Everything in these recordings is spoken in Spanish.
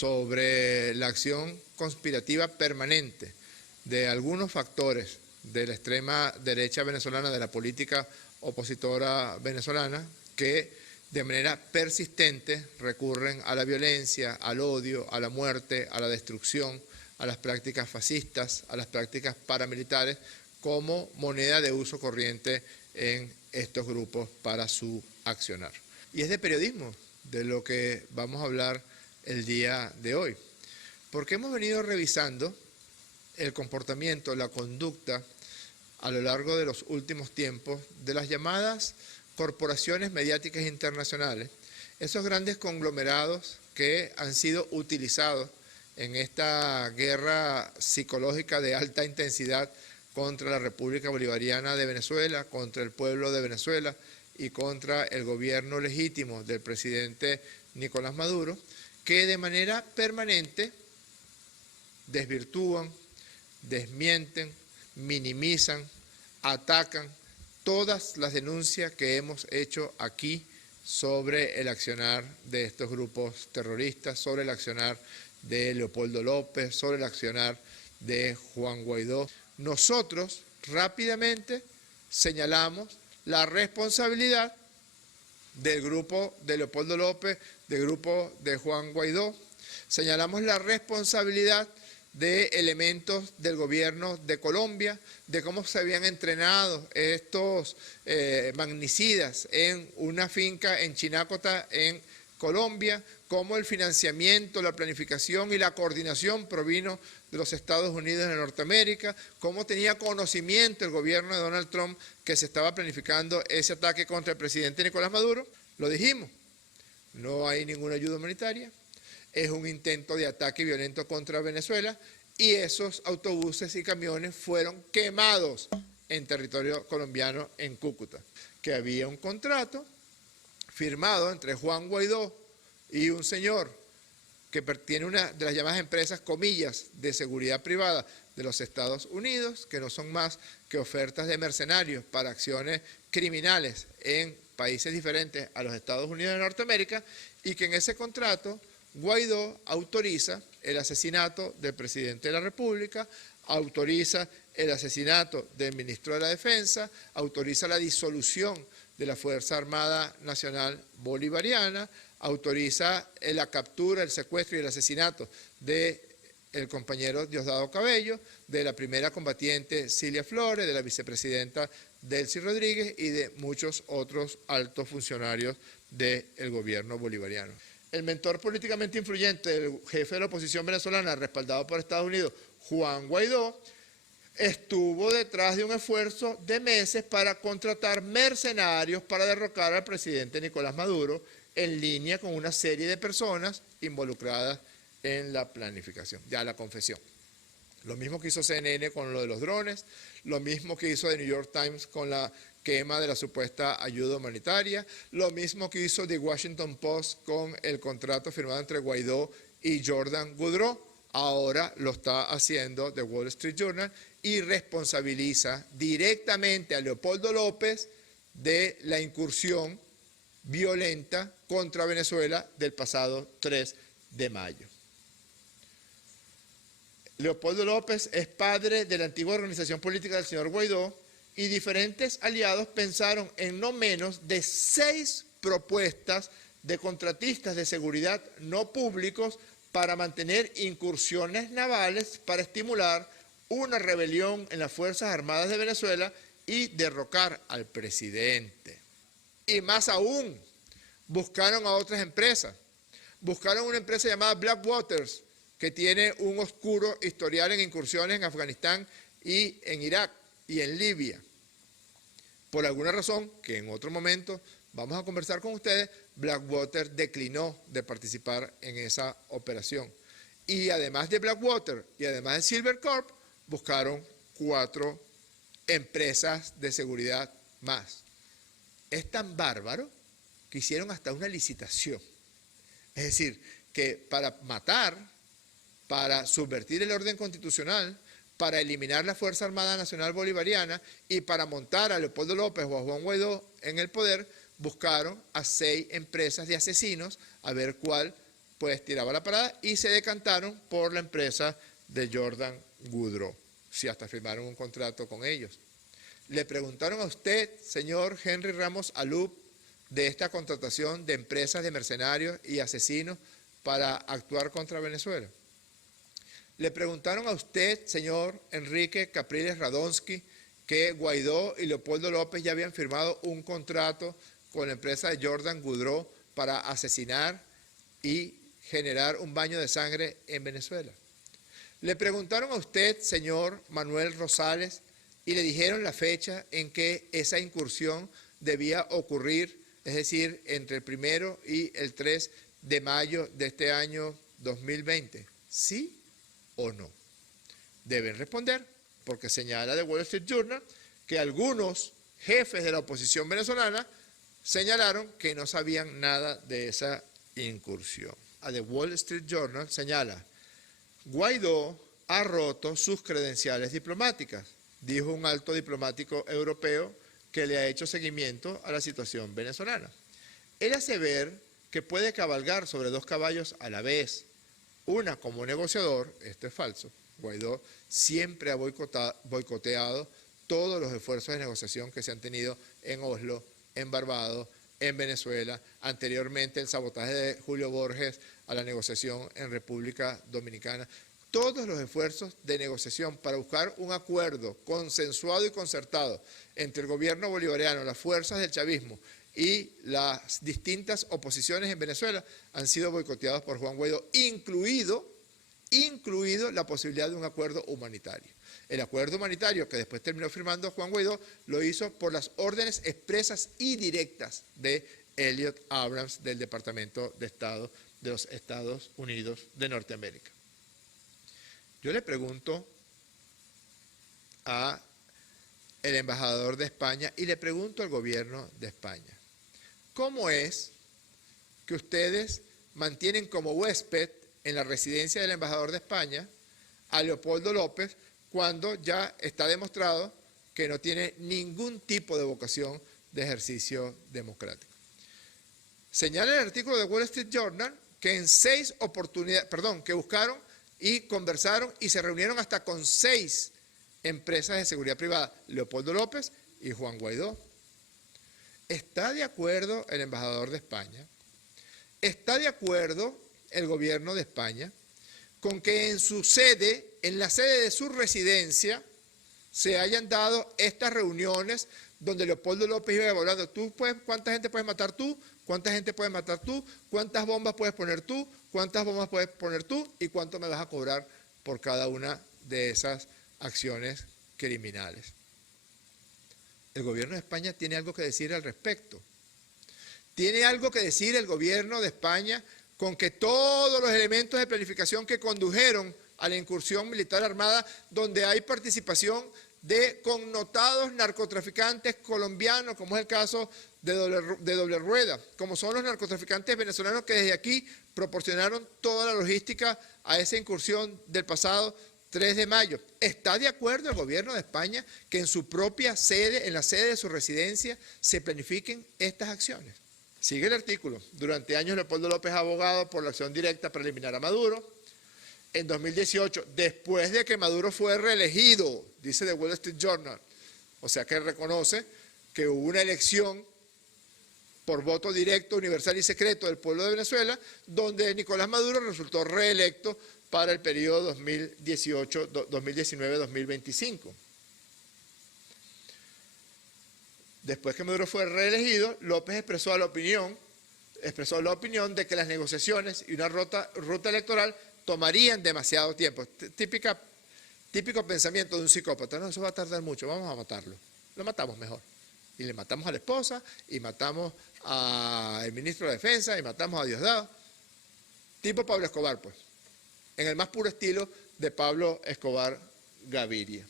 sobre la acción conspirativa permanente de algunos factores de la extrema derecha venezolana, de la política opositora venezolana, que de manera persistente recurren a la violencia, al odio, a la muerte, a la destrucción, a las prácticas fascistas, a las prácticas paramilitares, como moneda de uso corriente en estos grupos para su accionar. Y es de periodismo de lo que vamos a hablar el día de hoy, porque hemos venido revisando el comportamiento, la conducta a lo largo de los últimos tiempos de las llamadas corporaciones mediáticas internacionales, esos grandes conglomerados que han sido utilizados en esta guerra psicológica de alta intensidad contra la República Bolivariana de Venezuela, contra el pueblo de Venezuela y contra el gobierno legítimo del presidente Nicolás Maduro, que de manera permanente desvirtúan, desmienten, minimizan, atacan todas las denuncias que hemos hecho aquí sobre el accionar de estos grupos terroristas, sobre el accionar de Leopoldo López, sobre el accionar de Juan Guaidó. Nosotros rápidamente señalamos la responsabilidad del grupo de Leopoldo López, del grupo de Juan Guaidó, señalamos la responsabilidad de elementos del gobierno de Colombia, de cómo se habían entrenado estos magnicidas en una finca en Chinácota, en Colombia, cómo el financiamiento, la planificación y la coordinación provino de los Estados Unidos de Norteamérica, cómo tenía conocimiento el gobierno de Donald Trump que se estaba planificando ese ataque contra el presidente Nicolás Maduro. Lo dijimos, no hay ninguna ayuda humanitaria, es un intento de ataque violento contra Venezuela y esos autobuses y camiones fueron quemados en territorio colombiano, en Cúcuta, que había un contrato firmado entre Juan Guaidó y un señor que tiene una de las llamadas empresas, comillas, de seguridad privada de los Estados Unidos, que no son más que ofertas de mercenarios para acciones criminales en países diferentes a los Estados Unidos de Norteamérica, y que en ese contrato Guaidó autoriza el asesinato del presidente de la República, autoriza el asesinato del ministro de la Defensa, autoriza la disolución de la Fuerza Armada Nacional Bolivariana, autoriza la captura, el secuestro y el asesinato del compañero Diosdado Cabello, de la primera combatiente Cilia Flores, de la vicepresidenta Delcy Rodríguez y de muchos otros altos funcionarios del gobierno bolivariano. El mentor políticamente influyente del jefe de la oposición venezolana, respaldado por Estados Unidos, Juan Guaidó, estuvo detrás de un esfuerzo de meses para contratar mercenarios para derrocar al presidente Nicolás Maduro, en línea con una serie de personas involucradas en la planificación, ya la confesión. Lo mismo que hizo CNN con lo de los drones, lo mismo que hizo The New York Times con la quema de la supuesta ayuda humanitaria, lo mismo que hizo The Washington Post con el contrato firmado entre Guaidó y Jordan Goudreau. Ahora lo está haciendo The Wall Street Journal y responsabiliza directamente a Leopoldo López de la incursión violenta contra Venezuela del pasado 3 de mayo. Leopoldo López es padre de la antigua organización política del señor Guaidó y diferentes aliados pensaron en no menos de 6 propuestas de contratistas de seguridad no públicos para mantener incursiones navales para estimular una rebelión en las Fuerzas Armadas de Venezuela y derrocar al presidente. Y más aún, buscaron a otras empresas. Buscaron una empresa llamada Blackwater, que tiene un oscuro historial en incursiones en Afganistán y en Irak y en Libia. Por alguna razón, que en otro momento vamos a conversar con ustedes, Blackwater declinó de participar en esa operación. Y además de Blackwater y además de Silvercorp, buscaron 4 empresas de seguridad más. Es tan bárbaro que hicieron hasta una licitación. Es decir, que para matar, para subvertir el orden constitucional, para eliminar la Fuerza Armada Nacional Bolivariana y para montar a Leopoldo López o a Juan Guaidó en el poder, buscaron a 6 empresas de asesinos a ver cuál pues tiraba la parada y se decantaron por la empresa de Jordan Woodrow. Sí, hasta firmaron un contrato con ellos. Le preguntaron a usted, señor Henry Ramos Alup, de esta contratación de empresas de mercenarios y asesinos para actuar contra Venezuela. Le preguntaron a usted, señor Enrique Capriles Radonsky, que Guaidó y Leopoldo López ya habían firmado un contrato con la empresa de Jordan Woodrow para asesinar y generar un baño de sangre en Venezuela. Le preguntaron a usted, señor Manuel Rosales, y le dijeron la fecha en que esa incursión debía ocurrir, es decir, entre el 1 y el 3 de mayo de este año 2020. ¿Sí o no? Deben responder, porque señala The Wall Street Journal que algunos jefes de la oposición venezolana señalaron que no sabían nada de esa incursión. A The Wall Street Journal señala: Guaidó ha roto sus credenciales diplomáticas, dijo un alto diplomático europeo que le ha hecho seguimiento a la situación venezolana. Él hace ver que puede cabalgar sobre dos caballos a la vez, una como negociador, esto es falso. Guaidó siempre ha boicoteado todos los esfuerzos de negociación que se han tenido en Oslo, en Barbados, en Venezuela, anteriormente el sabotaje de Julio Borges a la negociación en República Dominicana. Todos los esfuerzos de negociación para buscar un acuerdo consensuado y concertado entre el gobierno bolivariano, las fuerzas del chavismo y las distintas oposiciones en Venezuela han sido boicoteados por Juan Guaidó, incluido la posibilidad de un acuerdo humanitario. El acuerdo humanitario que después terminó firmando Juan Guaidó lo hizo por las órdenes expresas y directas de Elliot Abrams del Departamento de Estado de los Estados Unidos de Norteamérica. Yo le pregunto al embajador de España y le pregunto al gobierno de España, ¿cómo es que ustedes mantienen como huésped en la residencia del embajador de España a Leopoldo López cuando ya está demostrado que no tiene ningún tipo de vocación de ejercicio democrático? Señala el artículo de Wall Street Journal que en 6 oportunidades, que buscaron y conversaron y se reunieron hasta con 6 empresas de seguridad privada, Leopoldo López y Juan Guaidó. ¿Está de acuerdo el embajador de España? ¿Está de acuerdo el gobierno de España con que en su sede, en la sede de su residencia, se hayan dado estas reuniones donde Leopoldo López iba evaluando, ¿cuánta gente puedes matar tú? ¿Cuánta gente puedes matar tú? ¿Cuántas bombas puedes poner tú? ¿Cuántas bombas puedes poner tú? ¿Y cuánto me vas a cobrar por cada una de esas acciones criminales? El gobierno de España tiene algo que decir al respecto. Tiene algo que decir el gobierno de España con que todos los elementos de planificación que condujeron a la incursión militar armada, donde hay participación de connotados narcotraficantes colombianos, como es el caso de Doble Rueda, como son los narcotraficantes venezolanos que desde aquí proporcionaron toda la logística a esa incursión del pasado 3 de mayo. ¿Está de acuerdo el gobierno de España que en su propia sede, en la sede de su residencia, se planifiquen estas acciones? Sigue el artículo. Durante años Leopoldo López ha abogado por la acción directa para eliminar a Maduro. En 2018, después de que Maduro fue reelegido, dice The Wall Street Journal, o sea que reconoce que hubo una elección por voto directo, universal y secreto del pueblo de Venezuela, donde Nicolás Maduro resultó reelecto para el periodo 2019-2025. Después que Maduro fue reelegido, López expresó la opinión de que las negociaciones y una ruta electoral tomarían demasiado tiempo. Típico pensamiento de un psicópata. No, eso va a tardar mucho, vamos a matarlo. Lo matamos mejor. Y le matamos a la esposa, y matamos al ministro de Defensa, y matamos a Diosdado. Tipo Pablo Escobar, pues. En el más puro estilo de Pablo Escobar Gaviria.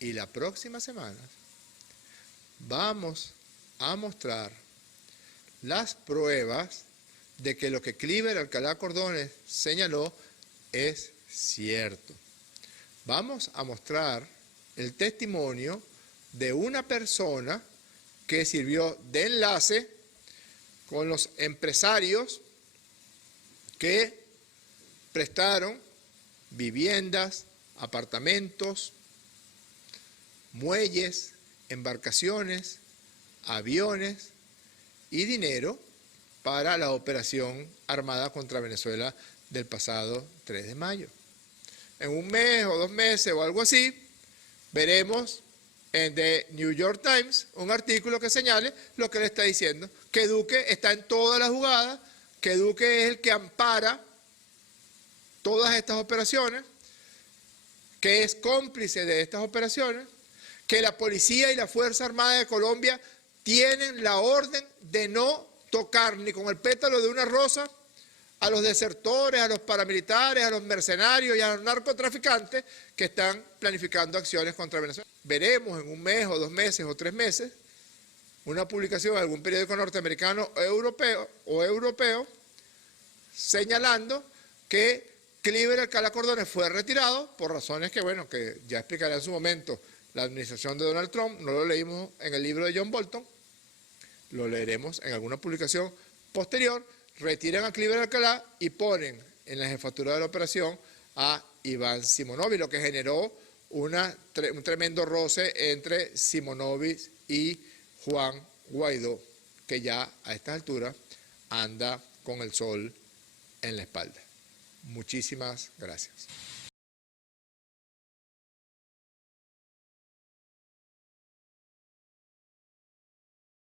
Y la próxima semana vamos a mostrar las pruebas de que lo que Cliver Alcalá Cordones señaló es cierto. Vamos a mostrar el testimonio de una persona que sirvió de enlace con los empresarios que prestaron viviendas, apartamentos, muelles, embarcaciones, aviones y dinero para la operación armada contra Venezuela del pasado 3 de mayo. En un mes o 2 meses o algo así, veremos en The New York Times un artículo que señale lo que le está diciendo, que Duque está en toda la jugada, que Duque es el que ampara todas estas operaciones, que es cómplice de estas operaciones, que la policía y la Fuerza Armada de Colombia tienen la orden de no tocar ni con el pétalo de una rosa a los desertores, a los paramilitares, a los mercenarios y a los narcotraficantes que están planificando acciones contra Venezuela. Veremos en un mes o 2 meses o 3 meses una publicación de algún periódico norteamericano o europeo señalando que Cliver Alcalá Cordones fue retirado por razones que, bueno, que ya explicaré en su momento la administración de Donald Trump. No lo leímos en el libro de John Bolton, lo leeremos en alguna publicación posterior. Retiran a Cliver Alcalá y ponen en la jefatura de la operación a Iván Simonovic, lo que generó un tremendo roce entre Simonovic y Juan Guaidó, que ya a estas alturas anda con el sol en la espalda. Muchísimas gracias.